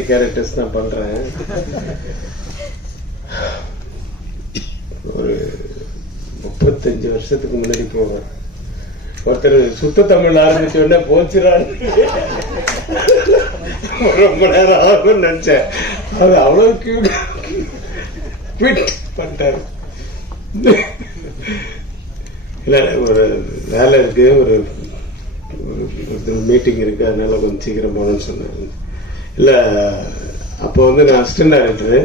மாதிரி கேரக்டர்ஸ் தான் பண்றேன். ஒரு 35 வருஷத்துக்கு முன்னாடி போவேன். ஒருத்தர் சுத்த தமிழ் ஆரம்பிச்ச உடனே போச்சுறாரு, ரொம்ப நேரம் ஆகும்னு நினைச்சேன். அது அவ்வளவு குவிட் பண்ணிட்டாரு. இல்ல ஒரு வேலை இருக்கு, ஒரு மீட்டிங் இருக்கு, அதனால கொஞ்சம் சீக்கிரம் போகணும்னு சொன்னேன். இல்ல அப்போ வந்து நான் அசிஸ்டன்ட் டைரக்டர்,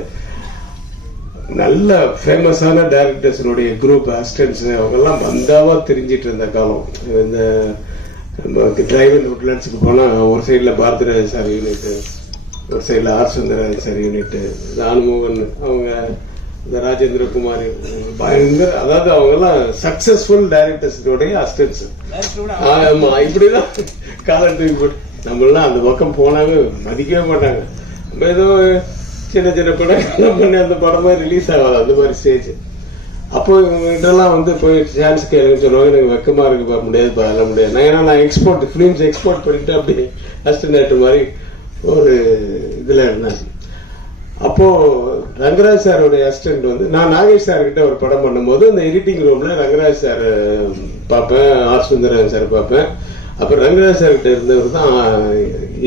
நல்ல ஃபேமஸான டைரக்டர்ஸனுடைய குரூப் அசிஸ்டன்ட்ஸ் அவங்கெல்லாம் வந்தாவா தெரிஞ்சிட்டு இருந்த காலம். இந்த டிரைவர் உட்லாண்ட்ஸுக்கு போனா ஒரு சைட்ல பாரதிராஜ் சார் யூனிட், ஒரு சைட்ல ஆர் சுந்தரராஜ் சார் யூனிட், ராணுமோகன் அவங்க, இந்த ராஜேந்திர குமார், பயங்கர, அதாவது அவங்க எல்லாம் சக்சஸ்ஃபுல் டைரக்டர்ஸோடைய அசிஸ்டன்ட்ஸ். ஆமா, இப்படிதான் காலம் தூக்கி போட்டு நம்மளாம் அந்த பக்கம் போனாவே மதிக்கவே மாட்டாங்க. நம்ம ஏதோ சின்ன சின்ன படம் பண்ணி அந்த படமா ரிலீஸ் ஆகாது, அந்த மாதிரி ஸ்டேஜ். அப்போ இவங்ககிட்டலாம் வந்து போய் சான்ஸ் கேளுங்கன்னு சொல்லுவாங்க. எனக்கு வெக்கமா இருக்கு, முடியாது, அதெல்லாம் முடியாது. ஏன்னா நான் எக்ஸ்போர்ட் ஃபிலிம்ஸ் எக்ஸ்போர்ட் பண்ணிட்டு அப்படி அசிஸ்டன்ட் டைரக்டர் மாதிரி ஒரு இதுல இருந்தேன். அப்போ ரங்கராஜ் சாரோடைய அசிஸ்டன்ட் வந்து, நான் நாகேஷ் சார் கிட்ட ஒரு படம் பண்ணும்போது அந்த எடிட்டிங் ரூம்ல ரங்கராஜ் சார் பார்ப்பேன், ஆர் சுந்தரன் சார் பார்ப்பேன். அப்புறம் ரங்கராஜ் சார் கிட்ட இருந்தவர் தான்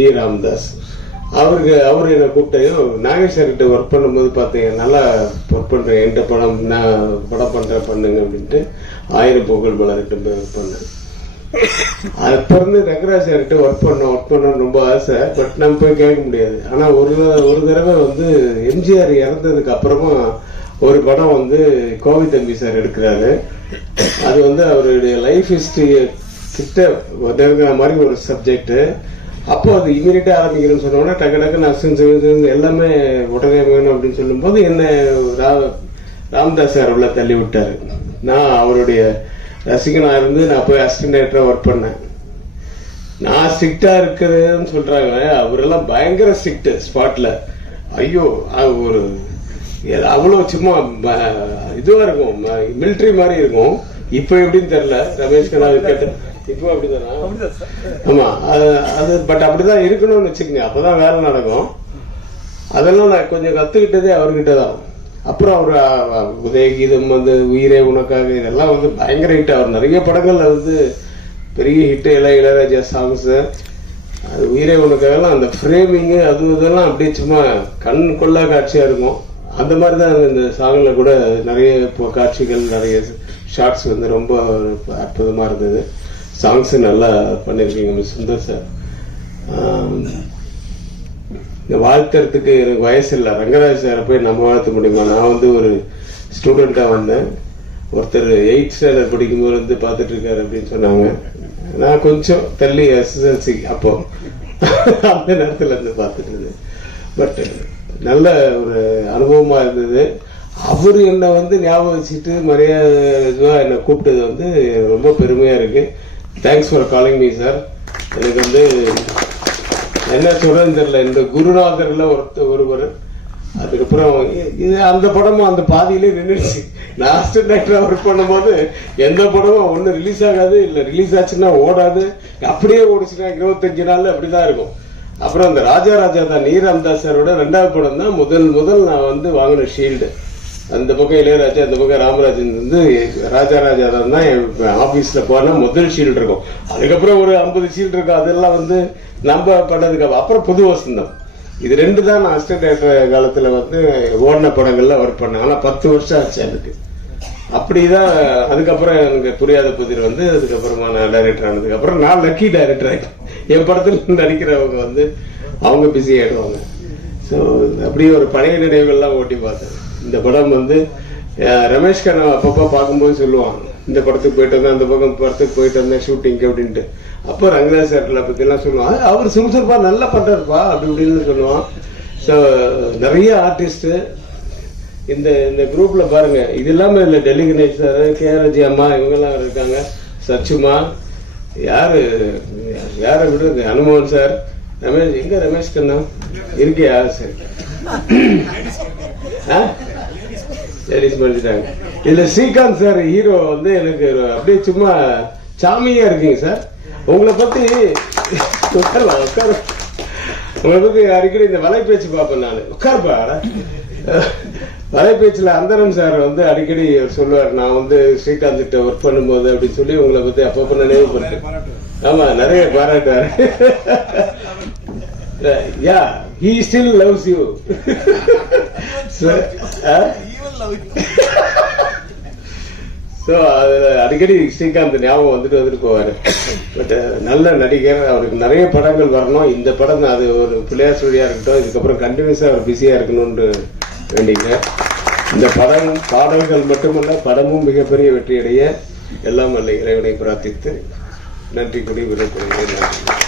இ ராமதாஸ். அவரு என்ன கூப்பிட்டையும் நாகேஷ் சார் கிட்ட ஒர்க் பண்ணும்போது பார்த்தீங்க, நல்லா ஒர்க் பண்றேன், என்கிட்ட படம் நான் படம் பண்றேன் பண்ணுங்க அப்படின்ட்டு 1000 புகழ் மலர்கிட்ட ஒர்க் பண்ணேன். அப்ப இருந்து ரங்கராஜ் சார் கிட்ட ஒர்க் பண்ணணும் ரொம்ப ஆசை. பட் நம்ம போய் கேட்க முடியாது. ஆனா ஒரு தடவை வந்து எம்ஜிஆர் இறந்ததுக்கு அப்புறமா ஒரு படம் வந்து கோவை தம்பி சார் எடுக்கிறாரு. அது வந்து அவருடைய லைஃப் ஹிஸ்டரி கிட்ட இருக்கிற மாதிரி ஒரு சப்ஜெக்ட். அப்போ அது இமீடியட்டா ஆரம்பிக்கணும்னு சொன்னோன்னா டக்கு டக்குன்னு எல்லாமே உடனே வேணும் அப்படின்னு சொல்லும் போது என்ன ராமதாஸ் சார் உள்ள தள்ளி விட்டாரு. நான் அவருடைய ரசிகனா இருந்து நான் போய் அசிஸ்டன்ட் டைரக்டரா ஒர்க் பண்ணேன். நான் ஸ்ட்ரிக்டா இருக்கிறதுன்னு சொல்றாங்க, அவரெல்லாம் பயங்கர ஸ்ட்ரிக்ட் ஸ்பாட்ல. ஐயோ, ஒரு அவ்வளவு சும்மா இதுவா இருக்கும், மிலிட்டரி மாதிரி இருக்கும். இப்ப எப்படின்னு தெரியல, ரமேஷ் கண்ணா கேட்ட இப்போ அப்படிதானா? ஆமா, அது பட் அப்படிதான் இருக்கணும்னு வச்சுக்கோங்க, அப்பதான் வேலை நடக்கும். அதெல்லாம் நான் கொஞ்சம் கத்துக்கிட்டதே அவர்கிட்ட தான். அப்புறம் அவர் உதயகீதம் வந்து உயிரே உனக்காக இதெல்லாம் வந்து பயங்கர ஹிட். அவர் நிறைய படங்கள்ல வந்து பெரிய ஹிட், இளையராஜா சாங்ஸ். அது உயிரே உனக்காகலாம் அந்த ஃப்ரேமிங்கு அது இதெல்லாம் அப்படியே சும்மா கண் கொள்ளா காட்சியா இருக்கும். அந்த மாதிரிதான் இந்த சாங்ல கூட நிறைய காட்சிகள், நிறைய ஷார்ட்ஸ் வந்து ரொம்ப அற்புதமா இருந்தது. சாங்ஸ் நல்லா பண்ணிருக்கீங்க மிஸ் சுந்தர் சார். இந்த வாழ்த்துறதுக்கு எனக்கு வயசு இல்லை. ரங்கராஜ் சாரை போய் நம்ம வாழ்த்த முடியுமா? நான் வந்து ஒரு ஸ்டூடெண்டா வந்தேன். ஒருத்தர் 8th ஸ்டாண்டர்ட் படிக்கும்போது வந்து பார்த்துட்டு இருக்காரு அப்படின்னு சொன்னாங்க. நான் கொஞ்சம் தள்ளி SSLC அப்போ அந்த நேரத்துல இருந்து பார்த்துட்டு இருந்தேன். பட் நல்ல ஒரு அனுபவமா இருந்தது. அவரு என்னை வந்து ஞாபகம் வச்சுட்டு மரியாதை என்னை கூப்பிட்டது வந்து ரொம்ப பெருமையா இருக்கு. Thanks for calling me sir. எனக்கு வந்து என்ன சொல்றதுன்னு தெரியல. இந்த குருநாதர்ல ஒருவர். அதுக்கப்புறம் இது அந்த படமும் அந்த பாதியிலே நின்றுச்சு. நான் அசிஸ்டன்ட் டைரக்டரா ஒர்க் பண்ணும்போது எந்த படமும் ஒண்ணு ரிலீஸ் ஆகாது, இல்ல ரிலீஸ் ஆச்சுன்னா ஓடாது, அப்படியே ஓடிச்சுன்னா 25 நாள்ல அப்படிதான் இருக்கும். அப்புறம் அந்த ராஜா தான் நீ ராமதாஸ் சாரோட 2வது படம் தான் முதல் நான் வந்து வாங்கின ஷீல்டு. அந்த பக்கம் இளையராஜா, அந்த பக்கம் ராமராஜன் வந்து ராஜா தான் என் ஆபீஸ்ல போனா முதல் ஷீல்டு இருக்கும். அதுக்கப்புறம் ஒரு 50 ஷீல்டு இருக்கும். அதெல்லாம் வந்து நம்ம பண்ணதுக்கு அப்புறம் புது வசந்தம். இது 2 தான் நான் அசிஸ்டன்ட் டைரக்டர் காலத்துல வந்து ஓடின படங்கள்ல ஒர்க் பண்ணேன். ஆனா 10 வருஷம் ஆச்சு எனக்கு. அப்படிதான். அதுக்கப்புறம் எனக்கு புரியாத புதிர் வந்து அதுக்கப்புறமா நான் டைரக்டர் ஆனதுக்கு அப்புறம் நான் லக்கி டைரக்டர் ஆகிட்டேன். என் படத்துல நடிக்கிறவங்க வந்து அவங்க பிஸி ஆயிடுவாங்க. ஸோ அப்படியே ஒரு பழைய நினைவுகள்லாம் ஓட்டி பார்த்தேன். இந்த படம் வந்து ரமேஷ் கண்ணா அப்பப்போ பார்க்கும்போது சொல்லுவாங்க, இந்த படத்துக்கு போயிட்டு வந்தேன், அந்த படத்துக்கு போயிட்டு வந்தேன் ஷூட்டிங்க்கு அப்படின்ட்டு. அப்போ ரங்கராஜ் சார்களை பத்தி எல்லாம் சொல்லுவான், அவர் சுறுசுறுப்பா நல்லா பண்றாருப்பா அப்படி இப்படின்னு சொல்லுவான். ஸோ நிறைய ஆர்டிஸ்ட் இந்த குரூப்ல பாருங்க. இது இல்லாம இல்ல டெல்லி கணேஷ் சார், கேஆர்ஜி அம்மா இவங்கெல்லாம் இருக்காங்க, சச்சுமா, யார விடுறது, அனுமோகன் சார், ரமேஷ் எங்க ரமேஷ் கண்ணா இருக்கியா? சரி, லேடிஸ் பண்ணிட்டாங்க. இதுல ஸ்ரீகாந்த் சார் ஹீரோ வந்து எனக்கு அப்படியே சும்மா சாமியா இருக்கீங்க சார். உங்களை பத்தி உங்களை பத்தி அடிக்கடி இந்த வலைபேச்சு பார்ப்பேன் நான். உட்கார்ப்பா வலைபேச்சுல அந்தரன் சார் வந்து அடிக்கடி சொல்லுவார், நான் வந்து ஸ்ரீகாந்த் கிட்ட ஒர்க் பண்ணும்போது அப்படின்னு சொல்லி உங்களை பத்தி அப்பப்ப நினைவுபடுறேன். ஆமா, நிறைய பாராட்டுவாரு. யா, he still loves you. So அதில் அடிக்கடி ஸ்ரீகாந்த் ஞாபகம் வந்துட்டு போவார். பட் நல்ல நடிகர், அவருக்கு நிறைய படங்கள் வரணும். இந்த படம் அது ஒரு பிள்ளையார் சொல்லியா இருக்கட்டும், இதுக்கப்புறம் கண்டினியூஸாக அவர் பிஸியாக இருக்கணும்னு வேண்டிங்க. இந்த படம் பாடல்கள் மட்டுமல்ல, படமும் மிகப்பெரிய வெற்றியடைய எல்லாம் வல்ல இறைவனை பிரார்த்தித்து நன்றி கூறி விடைபெறுகிறேன்.